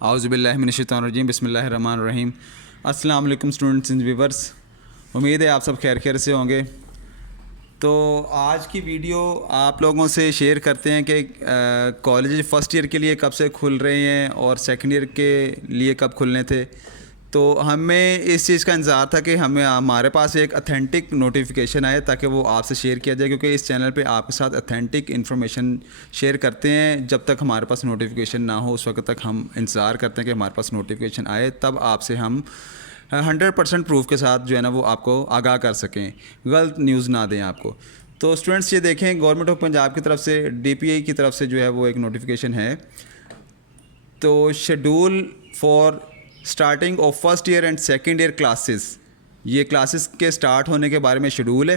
اعوذ باللہ من الشیطان الرجیم بسم اللہ الرحمن الرحیم۔ السلام علیکم اسٹوڈنٹس اینڈ ویورس، امید ہے آپ سب خیر سے ہوں گے۔ تو آج کی ویڈیو آپ لوگوں سے شیئر کرتے ہیں کہ کالج فرسٹ ایئر کے لیے کب سے کھل رہے ہیں اور سیکنڈ ایئر کے لیے کب کھلنے تھے۔ تو ہمیں اس چیز کا انتظار تھا کہ ہمارے پاس ایک اتھینٹک نوٹیفیکیشن آئے تاکہ وہ آپ سے شیئر کیا جائے، کیونکہ اس چینل پہ آپ کے ساتھ اتھینٹک انفارمیشن شیئر کرتے ہیں۔ جب تک ہمارے پاس نوٹیفیکیشن نہ ہو اس وقت تک ہم انتظار کرتے ہیں کہ ہمارے پاس نوٹیفیکیشن آئے، تب آپ سے ہم 100% پروف کے ساتھ جو ہے نا وہ آپ کو آگاہ کر سکیں، غلط نیوز نہ دیں آپ کو۔ تو اسٹوڈنٹس یہ دیکھیں، گورنمنٹ آف پنجاب کی طرف سے DPI کی طرف سے جو ہے وہ ایک نوٹیفیکیشن ہے۔ تو schedule for starting of first year and second year classes, یہ کلاسز کے سٹارٹ ہونے کے بارے میں شیڈول ہے۔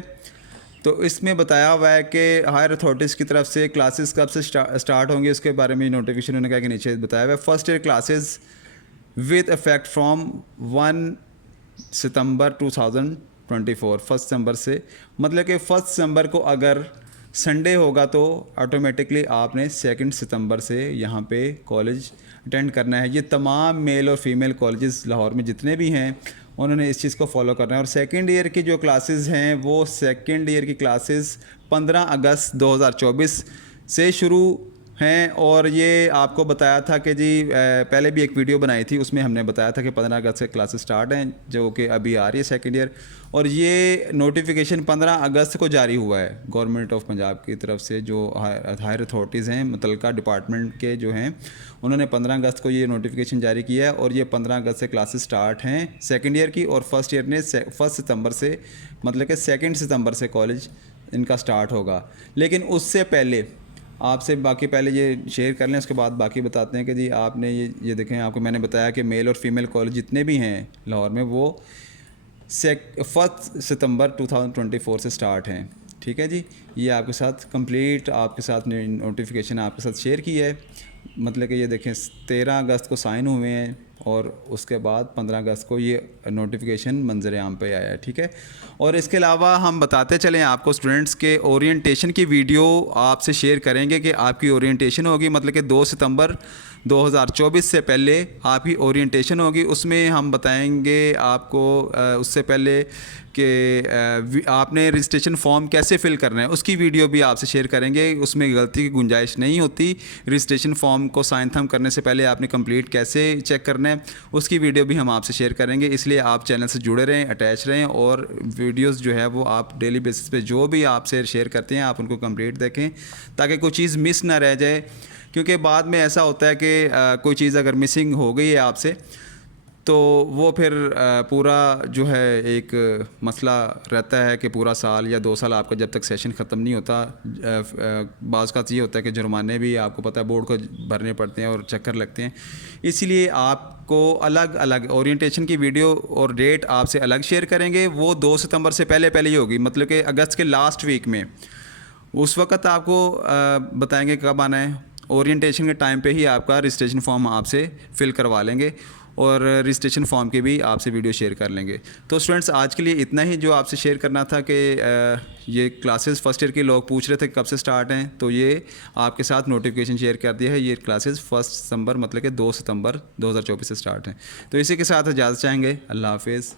تو اس میں بتایا ہوا ہے کہ ہائر اتھارٹیز کی طرف سے کلاسز کب سے سٹارٹ ہوں گے اس کے بارے میں نوٹیفیکیشن ہونے کا کہ نیچے بتایا ہوا ہے۔ First year classes with effect from 1 ستمبر 2024، 1 ستمبر سے، مطلب کہ 1 ستمبر کو اگر سنڈے ہوگا تو آٹومیٹکلی آپ نے 2 ستمبر سے یہاں پہ کالج اٹینڈ کرنا ہے۔ یہ تمام میل اور فیمیل کالجز لاہور میں جتنے بھی ہیں انہوں نے اس چیز کو فالو کرنا ہے۔ اور سیکنڈ ایئر کی جو کلاسز ہیں وہ سیکنڈ ایئر کی کلاسز 15 اگست 2024 سے شروع ہیں۔ اور یہ آپ کو بتایا تھا کہ جی پہلے بھی ایک ویڈیو بنائی تھی، اس میں ہم نے بتایا تھا کہ 15 اگست سے کلاسز سٹارٹ ہیں، جو کہ ابھی آ رہی ہے سیکنڈ ایئر۔ اور یہ نوٹیفیکیشن 15 اگست کو جاری ہوا ہے گورنمنٹ آف پنجاب کی طرف سے، جو ہائر اتھارٹیز ہیں متعلقہ ڈپارٹمنٹ کے جو ہیں انہوں نے 15 اگست کو یہ نوٹیفیکیشن جاری کیا ہے۔ اور یہ 15 اگست سے کلاسز سٹارٹ ہیں سیکنڈ ایئر کی، اور فرسٹ ایئر نے 1 ستمبر سے، مطلب کہ 2 ستمبر سے کالج ان کا سٹارٹ ہوگا۔ لیکن اس سے پہلے آپ سے باقی پہلے یہ شیئر کر لیں، اس کے بعد باقی بتاتے ہیں کہ جی آپ نے یہ دیکھیں، آپ کو میں نے بتایا کہ میل اور فیمیل کالج جتنے بھی ہیں لاہور میں وہ 1 ستمبر 2024 سے سٹارٹ ہیں، ٹھیک ہے جی۔ یہ آپ کے ساتھ کمپلیٹ آپ کے ساتھ نوٹیفیکیشن آپ کے ساتھ شیئر کی ہے، مطلب کہ یہ دیکھیں 13 اگست کو سائن ہوئے ہیں اور اس کے بعد 15 اگست کو یہ نوٹیفیکیشن منظر عام پہ آیا ہے، ٹھیک ہے۔ اور اس کے علاوہ ہم بتاتے چلیں آپ کو اسٹوڈنٹس کے اورینٹیشن کی ویڈیو آپ سے شیئر کریں گے کہ آپ کی اورینٹیشن ہوگی، مطلب کہ 2 ستمبر 2024 سے پہلے آپ کی اورینٹیشن ہوگی۔ اس میں ہم بتائیں گے آپ کو اس سے پہلے کہ آپ نے رجسٹریشن فارم کیسے فل کرنا ہے، اس کی ویڈیو بھی آپ سے شیئر کریں گے۔ اس میں غلطی کی گنجائش نہیں ہوتی، رجسٹریشن فارم کو سائن تھم کرنے سے پہلے آپ نے کمپلیٹ کیسے چیک کرنا ہے اس کی ویڈیو بھی ہم آپ سے شیئر کریں گے۔ اس لیے آپ چینل سے جڑے رہیں، اٹیچ رہیں، اور ویڈیوز جو ہے وہ آپ ڈیلی بیسس پہ جو بھی آپ سے شیئر کرتے ہیں آپ ان کو کمپلیٹ دیکھیں تاکہ کوئی چیز مس نہ رہ جائے، کیونکہ بعد میں ایسا ہوتا ہے کہ کوئی چیز اگر مسنگ ہو گئی ہے آپ سے تو وہ پھر پورا جو ہے ایک مسئلہ رہتا ہے کہ پورا سال یا 2 سال آپ کا جب تک سیشن ختم نہیں ہوتا، بعض کا یہ ہوتا ہے کہ جرمانے بھی آپ کو پتہ ہے بورڈ کو بھرنے پڑتے ہیں اور چکر لگتے ہیں۔ اسی لیے آپ کو الگ الگ اورینٹیشن کی ویڈیو اور ڈیٹ آپ سے الگ شیئر کریں گے، وہ 2 ستمبر سے پہلے ہی ہوگی، مطلب کہ اگست کے لاسٹ ویک میں، اس وقت آپ کو بتائیں گے کب آنا ہے۔ اورینٹیشن کے ٹائم پہ ہی آپ کا رجسٹریشن فارم آپ سے فل کروا لیں گے اور رجسٹریشن فارم کی بھی آپ سے ویڈیو شیئر کر لیں گے۔ تو اسٹوڈنٹس آج کے لیے اتنا ہی جو آپ سے شیئر کرنا تھا کہ یہ کلاسز فرسٹ ایئر کے لوگ پوچھ رہے تھے کب سے سٹارٹ ہیں، تو یہ آپ کے ساتھ نوٹیفیکیشن شیئر کر دیا ہے۔ یہ کلاسز 1 ستمبر مطلب کہ 2 ستمبر 2024 سے سٹارٹ ہیں۔ تو اسی کے ساتھ اجازت چاہیں گے، اللہ حافظ۔